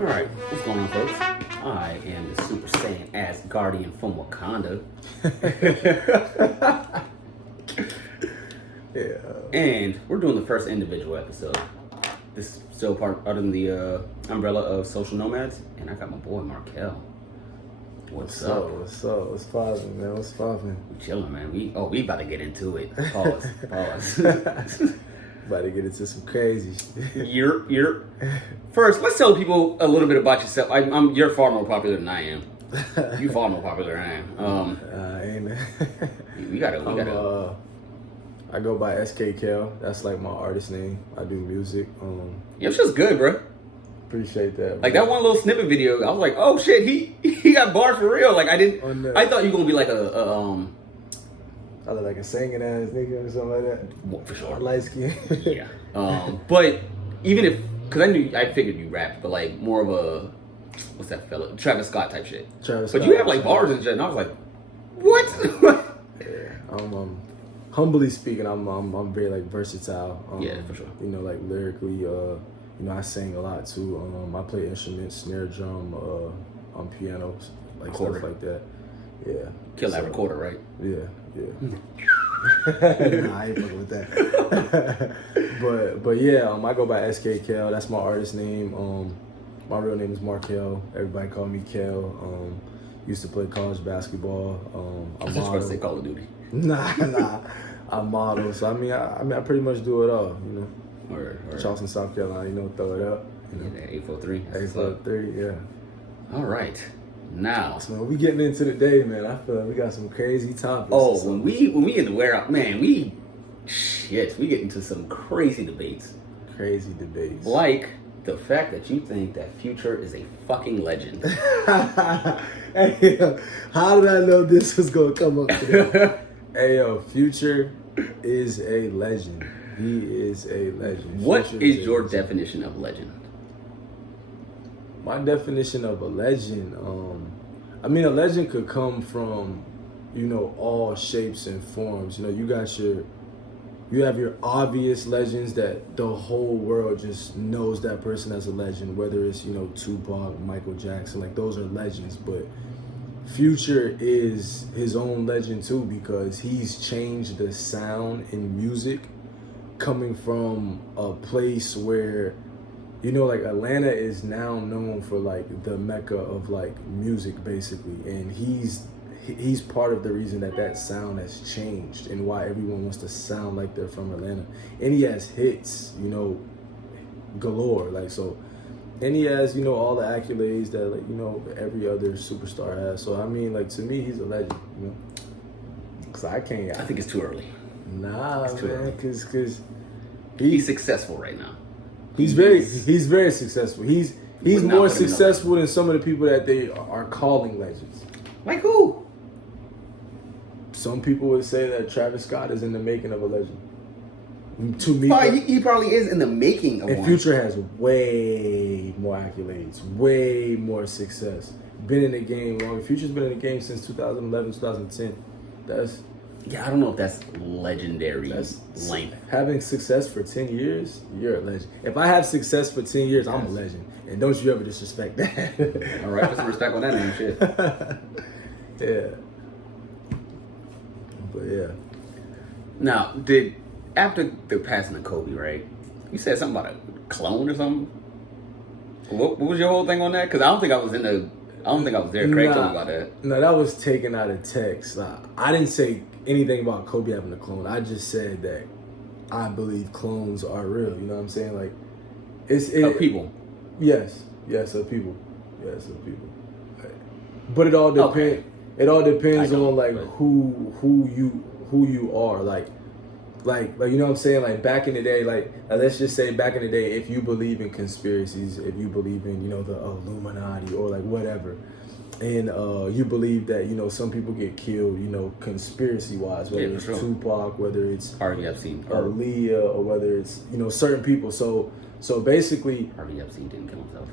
Alright, what's going on, folks? I am the Super Saiyan Ass Guardian from Wakanda. Yeah. And we're doing the first individual episode. This is still part under the umbrella of Social Nomads. And I got my boy Markel. What's up? What's up? What's poppin', man? What's poppin'? We chilling, man. We about to get into it. Pause. About to get into some crazy shit. You're. First, let's tell people a little bit about yourself. You're far more popular than I am. You far more popular than I am. Ain't it? We gotta. I go by SK KEL. That's like my artist name. I do music. Your shit's good, bro. Appreciate that. Like that one little snippet video, I was like, oh shit, he got bars for real. Like I thought you were gonna be like I look like a singing ass nigga or something like that. Well, for sure. Light skin. Yeah. But even if, cause I figured you rap, but like more of a, what's that fella? Travis Scott type shit. Travis But Scott, you have like bars and shit, and I was like, what? Yeah. Humbly speaking, I'm very like versatile. Yeah, for sure. You know, like lyrically, I sing a lot too. I play instruments, snare drum, on pianos, like Recorder. stuff like that. Yeah. Kill that recorder, right? Yeah. Nah, I ain't fucking with that. but yeah, I go by SK KEL. That's my artist name. My real name is Markel. Everybody call me Kel. Used to play college basketball. I was just about to say Call of Duty. Nah. I model. So I pretty much do it all. You know. Or Charleston, South Carolina. You know, throw it up. You know. 843. 843. Yeah. All right. Now, So we getting into the day, man. I feel like we got some crazy topics. when we get to wear out, man, we get into some crazy debates. Crazy debates. Like the fact that you think that Future is a fucking legend. Hey, yo, how did I know this was gonna come up today? Hey, yo, Future is a legend. He is a legend. What Future is a your legend. definition of legend? My definition of a legend, a legend could come from, all shapes and forms. You have your obvious legends that the whole world just knows that person as a legend, whether it's, Tupac, Michael Jackson, like those are legends. But Future is his own legend too, because he's changed the sound in music, coming from a place where, like Atlanta is now known for like the mecca of like music basically, and he's part of the reason that sound has changed and why everyone wants to sound like they're from Atlanta. And he has hits, galore, like so. And he has, all the accolades that like, every other superstar has. So like to me, he's a legend, Cause I can't. I think it's too early. Nah, It's too man, early. cause He's successful right now. he's very successful. He's We're not more putting him successful than some of the people that they are calling legends. Like who? Some people would say that Travis Scott is in the making of a legend. To me, He probably is in the making of and one. Future has way more accolades, way more success. Been in the game longer. Future's been in the game since 2011, 2010. Yeah, I don't know if that's legendary That's length. having success for 10 years, you're a legend. If I have success for 10 years, I'm a legend. And don't you ever disrespect that. All right, put some respect on that name, shit. Yeah. But yeah. Now, after the passing of Kobe, right? You said something about a clone or something. What was your whole thing on that? Because I don't think I was there. Craig told me about that. No, that was taken out of text. I didn't say anything about Kobe having a clone. I just said that I believe clones are real. You know what I'm saying? Like, Of people. Yes, of people. Yes, of people. But it all depends. Okay. It all depends I know, on like but- who you are. Like you know what I'm saying? Like back in the day, like let's just say back in the day, if you believe in conspiracies, if you believe in the Illuminati or like whatever, and you believe that some people get killed, conspiracy wise, whether Yeah, for it's sure. Tupac, whether it's Harvey Epstein. Aaliyah, or whether it's certain people. So basically, Harvey Epstein didn't kill himself.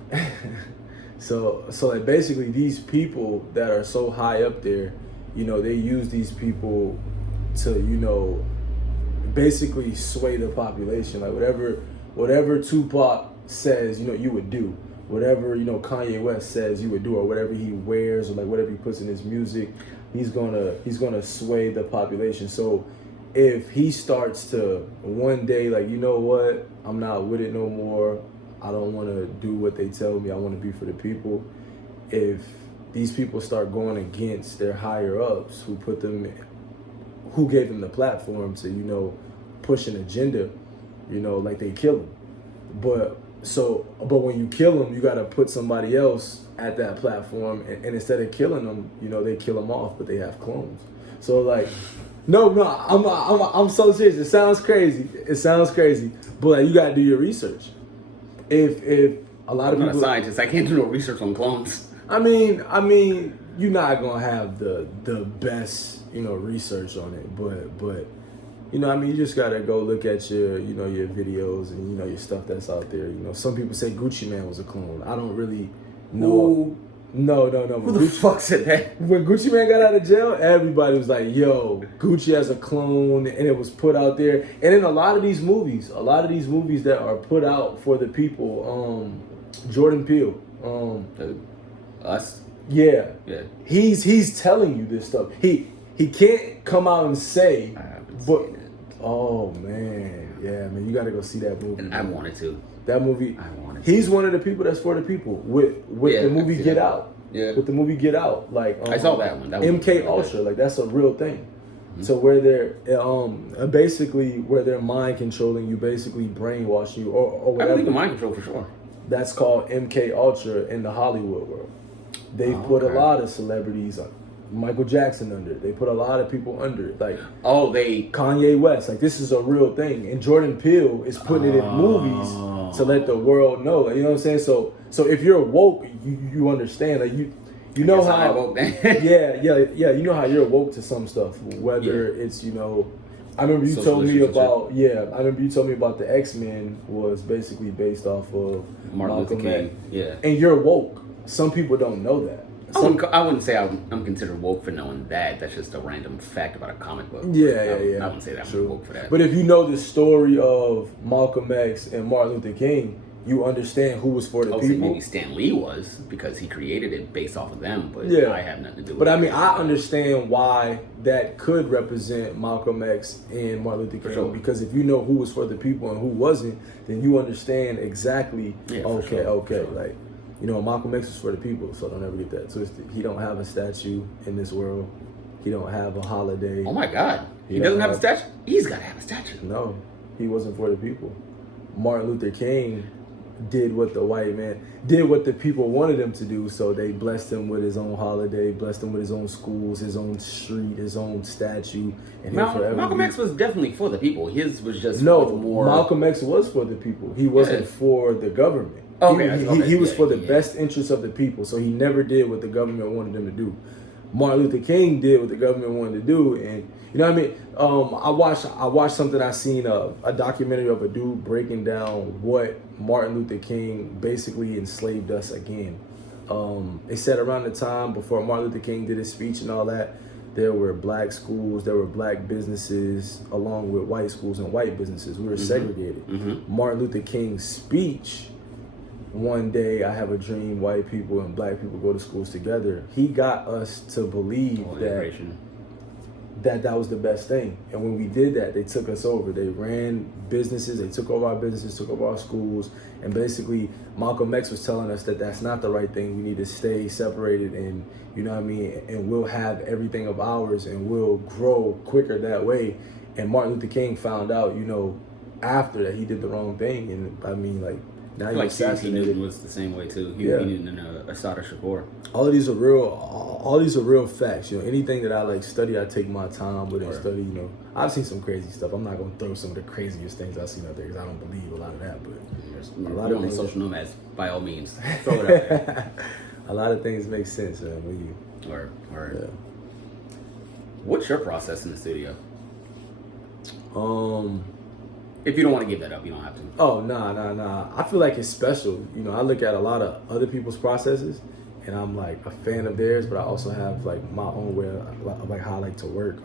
so like basically these people that are so high up there, they use these people to basically sway the population. Like whatever Tupac says, you would do. whatever, you know, Kanye West says you would do, or whatever he wears, or like whatever he puts in his music, he's gonna sway the population. So if he starts to one day, like, you know what, I'm not with it no more, I don't want to do what they tell me, I want to be for the people. If these people start going against their higher ups who put them, who gave them the platform to, you know, push an agenda, you know, like, they kill them. But when you kill them, you got to put somebody else at that platform, and instead of killing them, you know, they kill them off, but they have clones. So like, no, I'm so serious. It sounds crazy, but like, you got to do your research. If a lot of people, I'm not a scientist, I can't do no research on clones. I mean, you're not gonna have the best, you know, research on it, but you know, I mean, you just gotta go look at your, you know, your videos and, you know, your stuff that's out there. You know, some people say Gucci Man was a clone. I don't really know. Ooh. No. Who the fuck said that? When Gucci Man got out of jail, everybody was like, yo, Gucci has a clone, and it was put out there. And in a lot of these movies that are put out for the people, Jordan Peele, Us? Yeah. He's telling you this stuff. He can't come out and say, I haven't but seen it. Oh man, yeah, man, you got to go see that movie. And I wanted to. That movie. I wanted to. He's one of the people that's for the people with the movie Get Out. Yeah. With the movie Get Out, like I saw that one. That was MK really Ultra, good. like that's a real thing. Mm-hmm. So where they're basically where they're mind controlling you, basically brainwash you, or whatever. I believe in mind control for sure. That's called MK Ultra in the Hollywood world. They've put a lot of celebrities, Michael Jackson under it. They put a lot of people under it. Like Kanye West. Like, this is a real thing. And Jordan Peele is putting it in movies to let the world know. Like, you know what I'm saying? So if you're woke, you understand. Like you know how woke. yeah. You know how you're woke to some stuff. Whether it's, you know, I remember you told me about the X-Men was basically based off of Martin Luther King. Yeah. And you're woke. Some people don't know that. I wouldn't say I'm considered woke for knowing that. That's just a random fact about a comic book. Yeah. I wouldn't say that I'm woke for that. But if you know the story of Malcolm X and Martin Luther King, you understand who was for the people. Maybe Stan Lee was, because he created it based off of them, but I have nothing to do with it. But I mean, I understand why that could represent Malcolm X and Martin Luther King. Sure. Because if you know who was for the people and who wasn't, then you understand exactly, Sure. Like, you know, Malcolm X was for the people, so don't ever get that twisted. He don't have a statue in this world. He don't have a holiday. Oh my God. He doesn't have a statue? He's got to have a statue. No, he wasn't for the people. Martin Luther King did what the people wanted him to do, so they blessed him with his own holiday, blessed him with his own schools, his own street, his own statue. And Malcolm X was definitely for the people. His was just more... Malcolm X was for the people. He wasn't for the government. He was for the best interests of the people, so he never did what the government wanted him to do. Martin Luther King did what the government wanted to do, and you know what I mean? I watched something. I seen a documentary of a dude breaking down what Martin Luther King basically enslaved us again. They said around the time before Martin Luther King did his speech and all that, there were black schools, there were black businesses, along with white schools and white businesses. We were segregated. Mm-hmm. Martin Luther King's speech, one day I have a dream, white people and black people go to schools together. He got us to believe that was the best thing. And when we did that, they took us over. They ran businesses, they took over our businesses, took over our schools. And basically, Malcolm X was telling us that that's not the right thing. We need to stay separated and, you know what I mean, and we'll have everything of ours and we'll grow quicker that way. And Martin Luther King found out, you know, after that he did the wrong thing. And I mean, like, now he Newton was the same way too. He needed Assata Shakur. All these are real facts. You know, anything that I like study, I take my time with and study. You know, I've seen some crazy stuff. I'm not gonna throw some of the craziest things I've seen out there because I don't believe a lot of that. But a lot of things, Social Nomads, by all means, throw it out there. A lot of things make sense when you. Yeah. What's your process in the studio? If you don't want to give that up, you don't have to. Oh, nah. I feel like it's special. You know, I look at a lot of other people's processes, and I'm like a fan of theirs, but I also have like my own way of like how I like to work.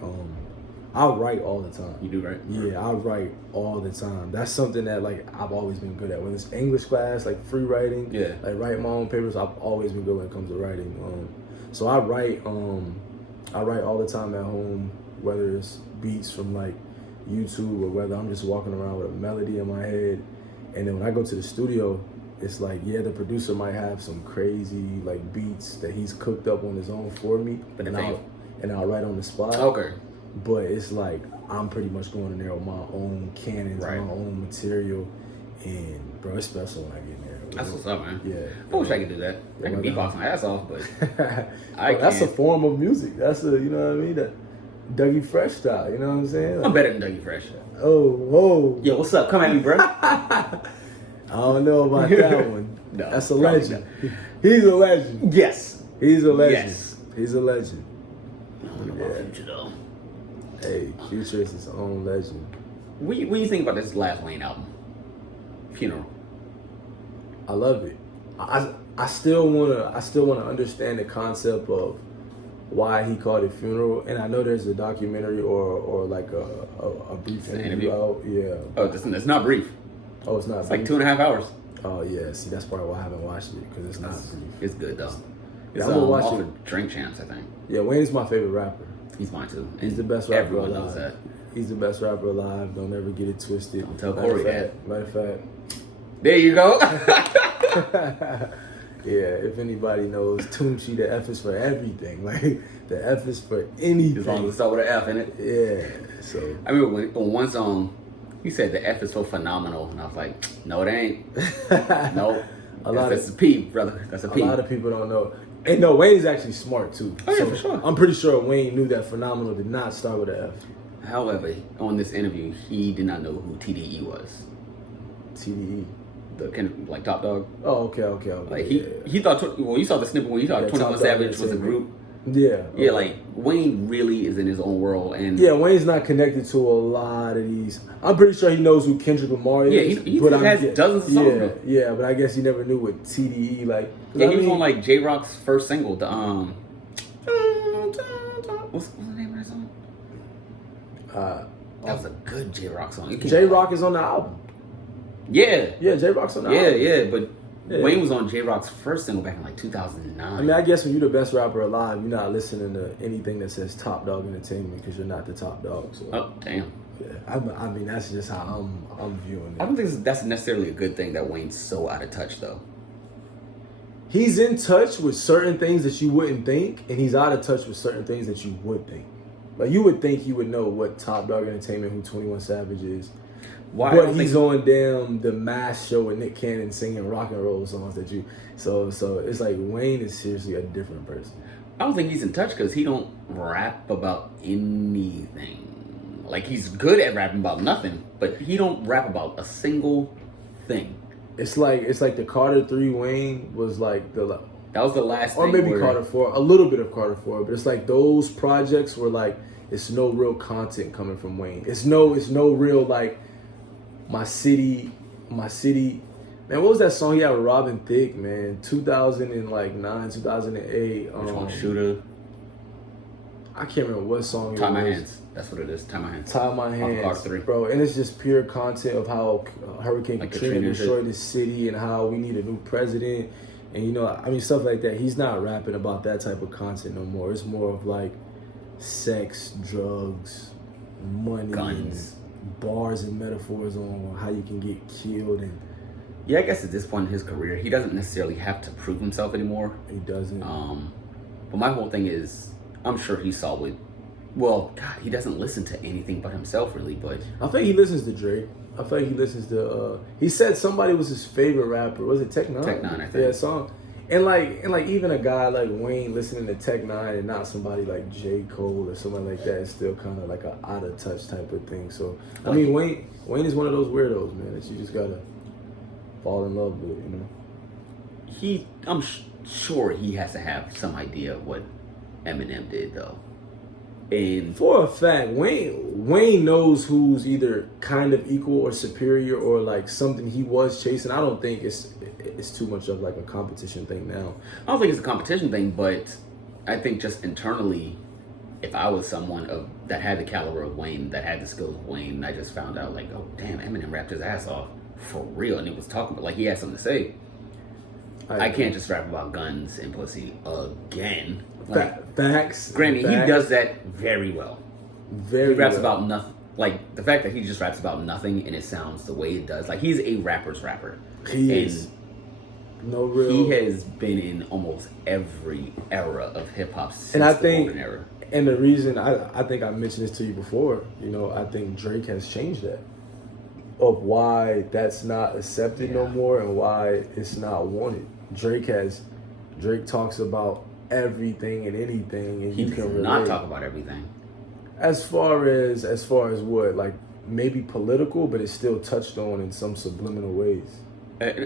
I write all the time. You do, right? Yeah, I write all the time. That's something that like I've always been good at. When it's English class, like free writing, Yeah. like write my own papers, I've always been good when it comes to writing. So I write all the time at home, whether it's beats from like YouTube or whether I'm just walking around with a melody in my head. And then when I go to the studio, it's like, yeah, the producer might have some crazy like beats that he's cooked up on his own for me, and I'll write on the spot. Okay. But it's like I'm pretty much going in there with my own cannons, Right. my own material, and bro, it's special when I get in there. That's what's up, man. Yeah. I wish I could do that. I can beatbox my ass off, but I Bro, that's a can't. form of music. That's a, you know what I mean? That Dougie Fresh style. You know what I'm saying? Like, I'm better than Dougie Fresh. oh. Yo, what's up? Come at me, bro. I don't know about that one. No, That's a probably legend. He's a legend. Yes. He's a legend. Yes. He's a legend. I don't know about Future though. Hey, Future is his own legend. What do you think about this last Wayne album? Funeral. I love it. I still wanna understand the concept of why he called it Funeral, and I know there's a documentary or like a brief interview out. Yeah. Oh, it's not brief. Oh, it's not. It's like 2.5 hours. Oh yeah. See, that's probably why I haven't watched it because it's not brief. It's good though. It's I'm gonna watch off it. of Drink Champs, I think. Yeah, Wayne's my favorite rapper. He's mine too. He's the best rapper Everyone alive. knows that. He's the best rapper alive. Don't ever get it twisted. Don't tell Corey that. Matter of fact. There you go. Yeah, if anybody knows, Toomchi, the F is for everything. Like, the F is for anything. As long as it start with an F in it. Yeah, so. I remember on one song, he said the F is so phenomenal, and I was like, no, it ain't. No, that's a P, brother. That's a P. A lot of people don't know. And no, Wayne's actually smart too. Oh yeah, for sure. I'm pretty sure Wayne knew that phenomenal did not start with an F. However, on this interview, he did not know who TDE was. TDE. The kind of like Top Dog. Oh, okay. Like he thought. Well, you saw the snippet when you thought 21 Savage was a group. Yeah. Yeah, like Wayne really is in his own world, and yeah, Wayne's not connected to a lot of these. I'm pretty sure he knows who Kendrick Lamar is. Yeah, he has dozens of songs. Yeah, but I guess he never knew what TDE like. Yeah, he was on like J Rock's first single. The what's the name of that song? That was a good J Rock song. J Rock is on the album. Yeah, J Rock's on the album. Yeah, but Wayne was on J Rock's first single back in like 2009. I mean, I guess when you're the best rapper alive, you're not listening to anything that says Top Dog Entertainment because you're not the top dog. So. Oh, damn. Yeah, I mean, that's just how I'm viewing it. I don't think that's necessarily a good thing that Wayne's so out of touch, though. He's in touch with certain things that you wouldn't think, and he's out of touch with certain things that you would think. Like, you would think he would know what Top Dog Entertainment, who 21 Savage is. Why? But he's on damn the Mass show with Nick Cannon singing rock and roll songs that you. So it's like Wayne is seriously a different person. I don't think he's in touch because he don't rap about anything. Like, he's good at rapping about nothing, but he don't rap about a single thing. It's like the Carter 3 Wayne was like the. That was the last or thing. Or maybe Carter 4, a little bit of Carter 4, but it's like those projects were like, it's no real content coming from Wayne. It's no real like, my city. Man, what was that song he had with Robin Thicke, man? 2009, 2008. Which one? Shooter? I can't remember what song it was. Tie My Hands. That's what it is. Tie My Hands. Tie My Hands. Carter 3. Bro, and it's just pure content of how Hurricane Katrina destroyed the city and how we need a new president. And, you know, I mean, stuff like that. He's not rapping about that type of content no more. It's more of like sex, drugs, money, guns, bars and metaphors on how you can get killed. And yeah, I guess at this point in his career, he doesn't necessarily have to prove himself anymore. He doesn't. But my whole thing is, I'm sure he saw what. Well, God, he doesn't listen to anything but himself, really. But I think he listens to Drake. I think he listens to. He said somebody was his favorite rapper. Was it Tech Nine? Tech Nine, I think. Yeah, song. And like even a guy like Wayne listening to Tech Nine and not somebody like J. Cole or somebody like that is still kind of like a out of touch type of thing. So I mean, Wayne is one of those weirdos, man, that you just gotta fall in love with, you know. I'm sure he has to have some idea of what Eminem did, though. And for a fact, Wayne knows who's either kind of equal or superior or like something he was chasing. I don't think it's too much of like a competition thing now. I don't think it's a competition thing, but I think just internally, if I was someone that had the caliber of Wayne, that had the skills of Wayne, and I just found out like, oh damn, Eminem rapped his ass off for real, and he was talking about like he had something to say. I can't just rap about guns and pussy again. Like, Facts. Granted, he does that very well. He raps about nothing. Like the fact that he just raps about nothing and it sounds the way it does. Like he's a rapper's rapper. He is. No real. He has been in almost every era of hip hop since and I the think, golden era. And the reason I think I mentioned this to you before, you know, I think Drake has changed that. Of why that's not accepted no more and why it's not wanted. Drake talks about everything and anything, and he you can does relate. not talk about everything. As far as what, like maybe political, but it's still touched on in some subliminal ways.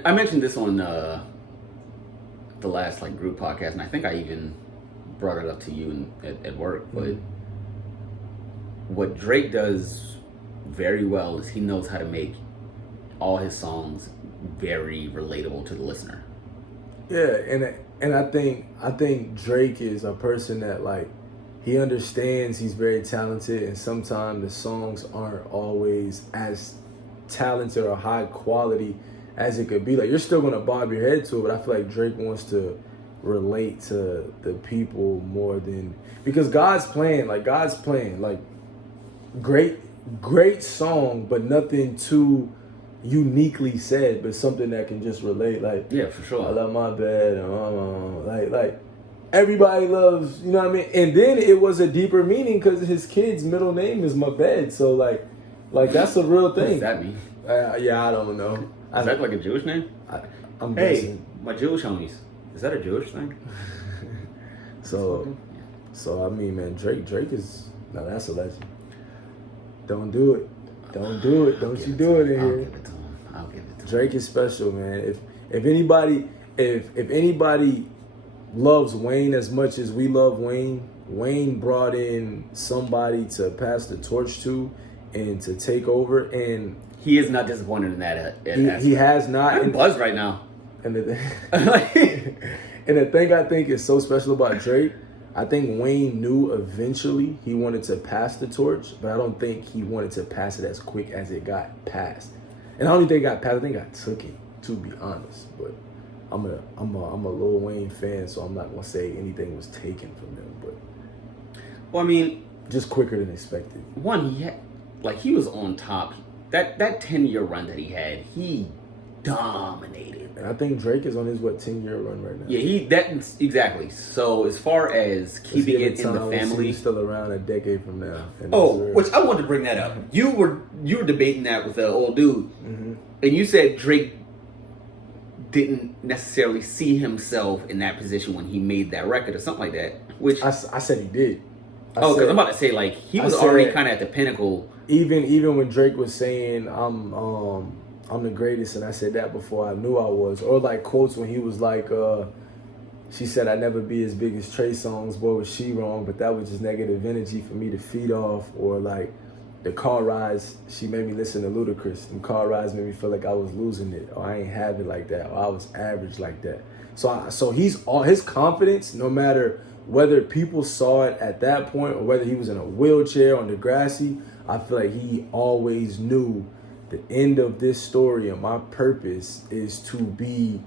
I mentioned this on the last like group podcast, and I think I even brought it up to you at work. But what Drake does very well is he knows how to make all his songs very relatable to the listener. Yeah, and I think Drake is a person that like he understands he's very talented, and sometimes the songs aren't always as talented or high quality as it could be. Like you're still gonna bob your head to it, but I feel like Drake wants to relate to the people more than because God's playing like great song, but nothing too uniquely said, but something that can just relate. Like yeah, for sure. I love my bed, like everybody loves, you know what I mean. And then it was a deeper meaning because his kid's middle name is my bed, so like that's a real thing. What does that mean? Yeah, I don't know. Is that like a Jewish name? I'm guessing. My Jewish homies. Is that a Jewish thing? So I mean, man, Drake is now that's a legend. Don't do it. Don't do it. Don't you do it in here. I'll give it to him. Drake is special, man. If anybody loves Wayne as much as we love Wayne, Wayne brought in somebody to pass the torch to and to take over, and he is not disappointed in that. He has not. I'm buzzed right now. And the thing I think is so special about Drake, I think Wayne knew eventually he wanted to pass the torch, but I don't think he wanted to pass it as quick as it got passed. And I don't think it got passed. I think I took it, to be honest. But I'm a Lil Wayne fan, so I'm not gonna say anything was taken from him. But well, I mean, just quicker than expected. He was on top. That 10-year run that he had, he dominated. And I think Drake is on his 10-year run right now. Yeah, exactly. So as far as keeping it in the family, he's still around a decade from now. Which I wanted to bring that up. You were debating that with the old dude, mm-hmm. and you said Drake didn't necessarily see himself in that position when he made that record or something like that. Which I said he did. Because I'm about to say like he was already kind of at the pinnacle. Even when Drake was saying I'm the greatest, and I said that before I knew I was, or like quotes when he was like, she said I'd never be as big as Trey Songz, boy was she wrong, but that was just negative energy for me to feed off, or like the car rides, she made me listen to Ludacris, and car rides made me feel like I was losing it, or I ain't have it like that, or I was average like that. So he's all his confidence, no matter whether people saw it at that point or whether he was in a wheelchair on Degrassi, I feel like he always knew the end of this story and my purpose is to be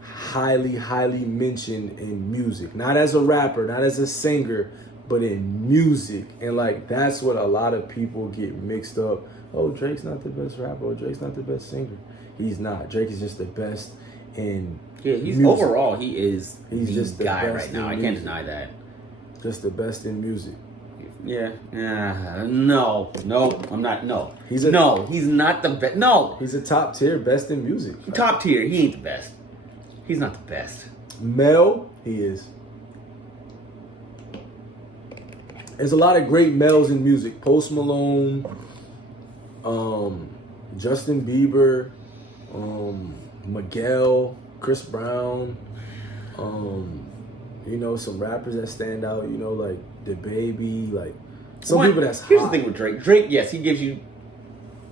highly, highly mentioned in music. Not as a rapper, not as a singer, but in music. And like, that's what a lot of people get mixed up. Oh, Drake's not the best rapper. Oh, Drake's not the best singer. He's not. Drake is just the best in he's music. Overall, he's just the guy best right now. I can't deny that. Just the best in music. Yeah. No, I'm not. No. He's not the best. No. He's a top tier best in music. Top tier. He ain't the best. He's not the best. Male, he is. There's a lot of great males in music. Post Malone, Justin Bieber, Miguel, Chris Brown, some rappers that stand out, like The Baby, like some people that's hot. Here's the thing with Drake. Drake, yes, he gives you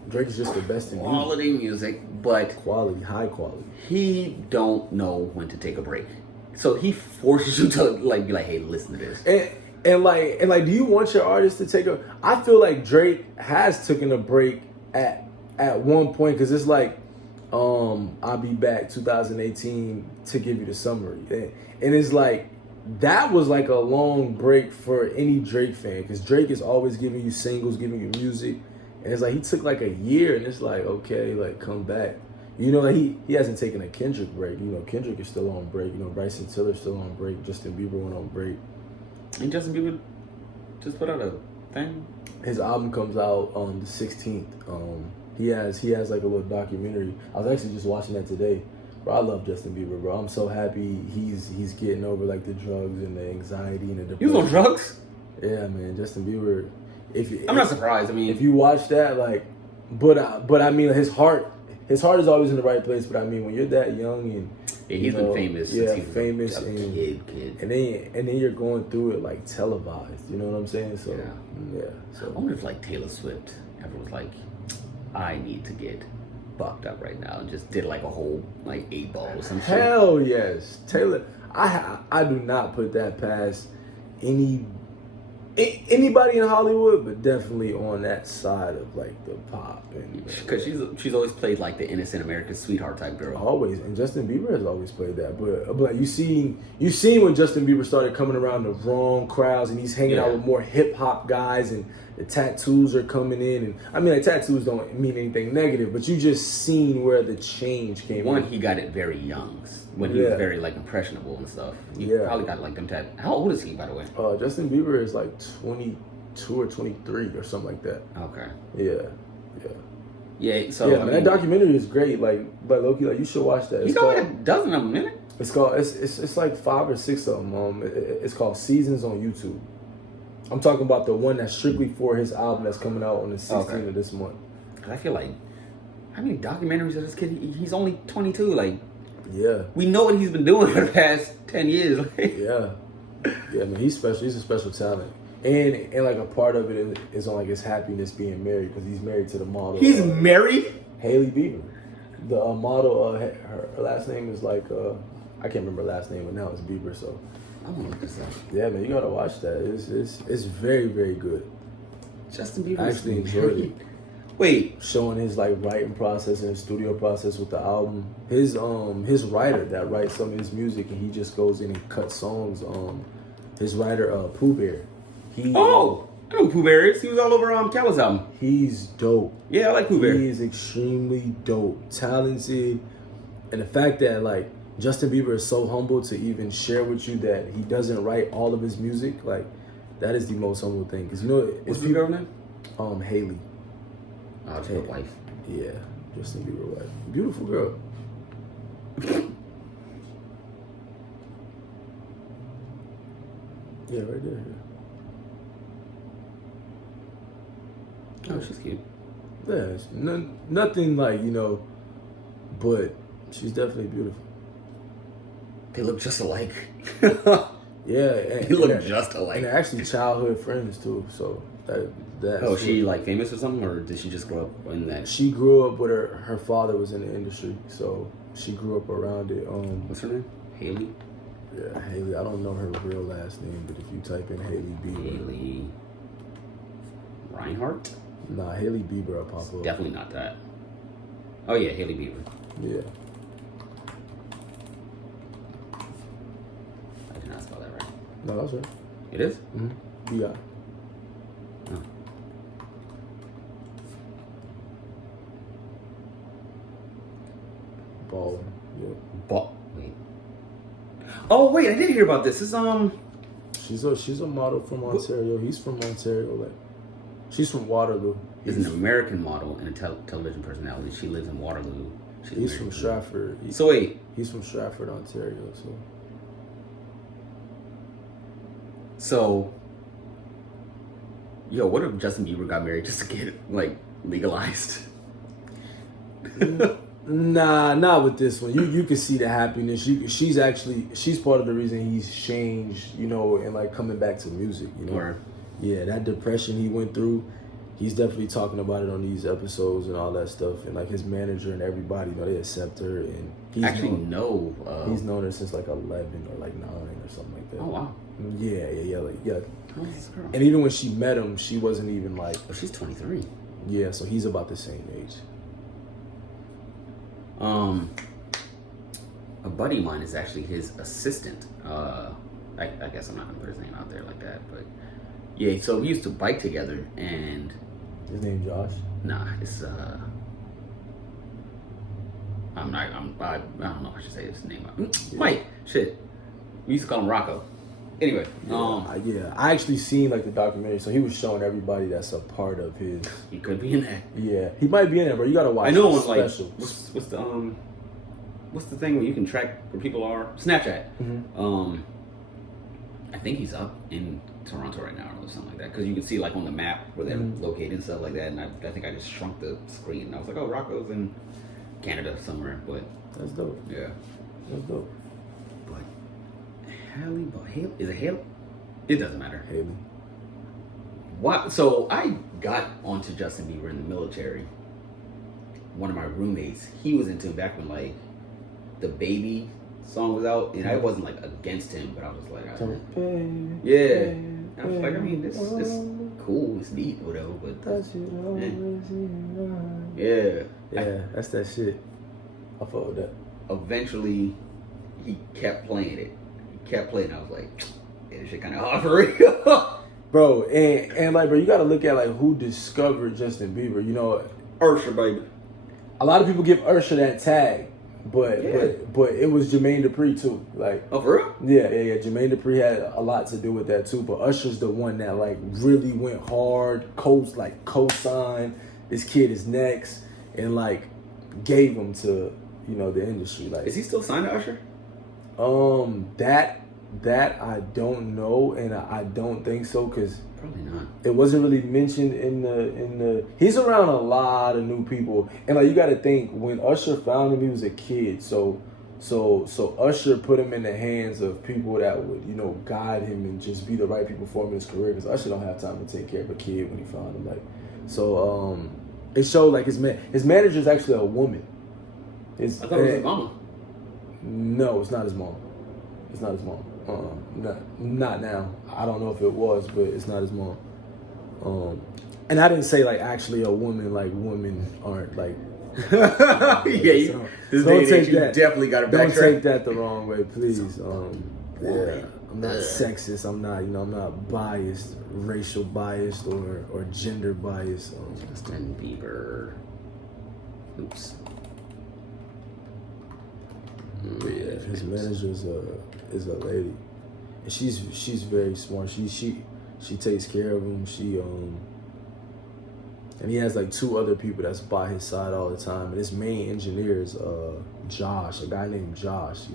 Drake is just the best in quality music, but high quality. He don't know when to take a break. So he forces you to be like, hey, listen to this. And like, do you want your artist to take a? I feel like Drake has taken a break at one point because it's like, I'll be back 2018 to give you the summary, and it's like that was like a long break for any Drake fan because Drake is always giving you singles, giving you music, and it's like he took like a year, and it's like okay, like come back. You know, like he hasn't taken a Kendrick break. You know, Kendrick is still on break. You know, Bryson Tiller's still on break. Justin Bieber went on break. And Justin Bieber just put out a thing. His album comes out on the 16th. He has like a little documentary. I was actually just watching that today. Bro, I love Justin Bieber, bro. I'm so happy he's getting over like the drugs and the anxiety and the depression. You was on drugs? Yeah, man. Justin Bieber. I'm not surprised. I mean, if you watch that, like, but I mean, his heart is always in the right place. But I mean, when you're that young and he's been famous. Yeah, since he was famous a and kid. And then you're going through it like televised. You know what I'm saying? So yeah. So I wonder if like Taylor Swift ever was like, I need to get fucked up right now and just did like a whole like 8 ball or some shit. Hell yes, Taylor. I do not put that past anybody in Hollywood, but definitely on that side of like the pop and because she's always played like the innocent American sweetheart type girl. Always, and Justin Bieber has always played that. But you seen when Justin Bieber started coming around the wrong crowds and he's hanging out with more hip hop guys and the tattoos are coming in, and I mean like tattoos don't mean anything negative, but you just seen where the change came. One, he got it very young when he was very like impressionable and stuff. He probably got like them tattoos. How old is he, by the way? Justin Bieber is like 22 or 23 or something like that. Okay. Yeah. So yeah, man, that documentary is great. Like Loki, like you should watch that. He's got like a dozen of them in it. It's called. It's like 5 or 6 of them. It's called Seasons on YouTube. I'm talking about the one that's strictly for his album that's coming out on the 16th of this month. I feel like how many documentaries of this kid? He's only 22. Like, yeah, we know what he's been doing for the past 10 years. yeah, man, he's special. He's a special talent. And like a part of it is on like his happiness being married because he's married to the model. He's married? Hailey Bieber. The model, her last name is like, I can't remember her last name, but now it's Bieber, so. I want to look this up. Yeah, man, you gotta watch that. It's very, very good. Justin Bieber I actually enjoyed it. Wait. Showing his like writing process and his studio process with the album. His writer that writes some of his music and he just goes in and cuts songs. His writer, Pooh Bear. I know who Pooh Bear is. He was all over Khaled's album. He's dope. Yeah, I like Pooh Bear. He is extremely dope, talented, and the fact that like Justin Bieber is so humble to even share with you that he doesn't write all of his music, like that is the most humble thing. Cause you know, what's the girl name? Hailey. Oh, it's her wife. Yeah, Justin Bieber wife. Beautiful girl. Yeah, right there. Oh, she's cute. Yeah, it's nothing like, but she's definitely beautiful. They look just alike. Yeah, they look just alike. And they're actually childhood friends too. So that's. Oh, she like famous or something, or did she just grow up in that? She grew up with her father was in the industry, so she grew up around it. What's her name? Hailey. Yeah, Hailey. I don't know her real last name, but if you type in Hailey Bieber. Hailey Reinhardt. Nah, Hailey Bieber will pop up. Definitely not that. Oh yeah, Hailey Bieber. Yeah. I did not spell that right. No, that's right. It is? Mm-hmm. B.I. Oh. Baldwin. Yep. Wait. Oh wait, I did hear about this. This She's a model from Ontario. He's from Ontario. Like, she's from Waterloo. He's an American model and a television personality. She lives in Waterloo. He's from Stratford. So wait. He's from Stratford, Ontario. So, yo, what if Justin Bieber got married just to get like legalized? Nah, not with this one. You can see the happiness. She's part of the reason he's changed, and like coming back to music, Or, yeah, that depression he went through, he's definitely talking about it on these episodes and all that stuff. And like his manager and everybody, you know, they accept her. And he's Actually, he's known her since like 11 or like 9 or something like that. Oh wow. Yeah. Who's this girl? And even when she met him, she wasn't even like. Oh, she's 23. Yeah, so he's about the same age. A buddy of mine is actually his assistant. I guess I'm not gonna put his name out there like that, but yeah. So we used to bike together, and His name Josh. nah, it's I don't know if I should say his name. Mike. Shit. We used to call him Rocco. Anyway, Yeah, I actually seen like the documentary, so he was showing everybody that's a part of his. he could be in that. Yeah, he might be in there, bro. You gotta watch. I know the it's like specials. what's the thing where you can track where people are? Snapchat. Mm-hmm. I think he's up in Toronto right now or something like that, because you can see like on the map where they're located and stuff like that. And I think I just shrunk the screen and I was like, oh, Rocco's in Canada somewhere, but That's dope. yeah. That's dope. But Haley, is it Haley? It doesn't matter. Haley. What? So I got onto Justin Bieber in the military. One of my roommates, he was into him back when like the Baby song was out, and I wasn't like against him, but I was like, yeah. I was like, I mean, this is cool, it's neat, whatever, but yeah, that's that shit. I fuck with that. Eventually, he kept playing it. I was like, yeah, this shit kind of hard for real. Bro, and like, bro, you gotta look at like who discovered Justin Bieber. You know, Ursher, baby. a lot of people give Ursher that tag, but it was Jermaine Dupri too. Like, Oh, for real? yeah. Jermaine Dupri had a lot to do with that too. But Usher's the one that like really went hard, co-signed. This kid is next, and like gave him to the industry. Like, Is he still signed to Usher? That I don't know, and I don't think so, because Probably not. it wasn't really mentioned in the. He's around a lot of new people, and like you got to think, when Usher found him, he was a kid, so Usher put him in the hands of people that would guide him and just be the right people for him in his career, because Usher don't have time to take care of a kid when he found him. Like, so it showed like his manager is actually a woman. I thought it was his mama. No, it's not his mom. It's not his mom. Not now. I don't know if it was, but it's not his mom. And I didn't say like actually a woman. Like, women aren't like. Yeah, don't take you that. definitely got to Don't backtrack. take that the wrong way, please. Yeah, I'm not sexist. I'm not biased, racial biased or gender biased. Justin Bieber. Oops. Yeah, his manager is a lady, and she's very smart. She takes care of him. And he has like 2 other people that's by his side all the time. And his main engineer is Josh, a guy named Josh.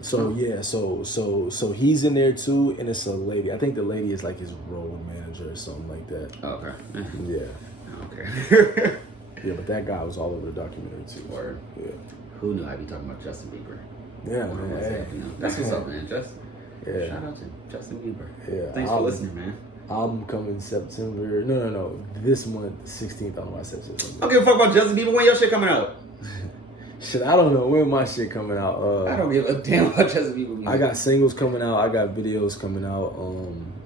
So yeah, so he's in there too, and it's a lady. I think the lady is like his road manager or something like that. Oh, okay. Yeah. Okay. Yeah, but that guy was all over the documentary too. Word. Yeah. Who knew I'd be talking about Justin Bieber? Yeah, What man. was that, That's what's up, man. Yeah. Shout out to Justin Bieber. Yeah. Thanks for listening, man. Album coming September. No. This month, 16th. I don't know why I said September. I don't give a fuck about Justin Bieber. When your shit coming out? Shit, I don't know when my shit coming out. I don't give a damn about Justin Bieber music. I got singles coming out. I got videos coming out.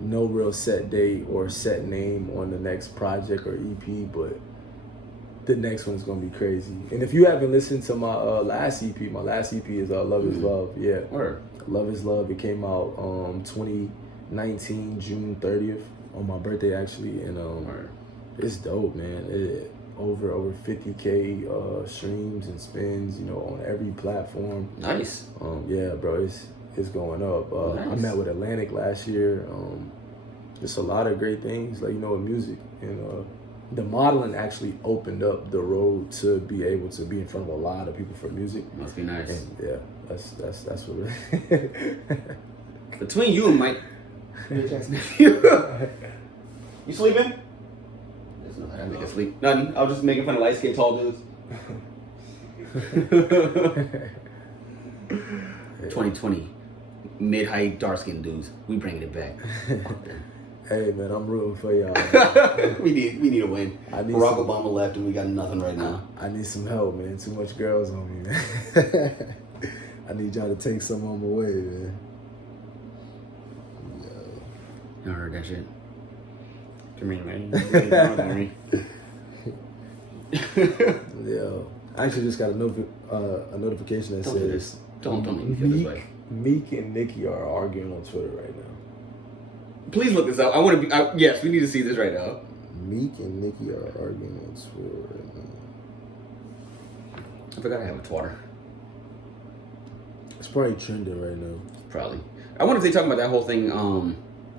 No real set date or set name on the next project or EP, but the next one's gonna be crazy. And if you haven't listened to my last EP is Love Is Love. Yeah. Word. Love Is Love. It came out 2019 June 30th on my birthday actually, and it's dope, man. Over 50K streams and spins, on every platform. Nice. Yeah, bro, it's going up. Nice. I met with Atlantic last year. Just a lot of great things, like with music, and the modeling actually opened up the road to be able to be in front of a lot of people for music. Must be nice. And yeah, that's what it. Between you and Mike. You sleeping? There's nothing I make it sleep. Nothing. I was just making fun of light skinned tall dudes. 2020, mid-height, dark-skinned dudes. We bringing it back. Fuck them. Hey man, I'm rooting for y'all. we need a win. Barack Obama left and we got nothing right now. I need some help, man. Too much girls on me, man. I need y'all to take some on my way, man. I heard that shit. Come here, man. Yo, I actually just got a notification that says don't make me feel this way. Meek and Nicki are arguing on Twitter right now. Please look this up. I want to be. Yes, we need to see this right now. Meek and Nicki are arguing on Twitter right now. I forgot I have a Twitter. It's probably trending right now. Probably. I wonder if they talking about that whole thing.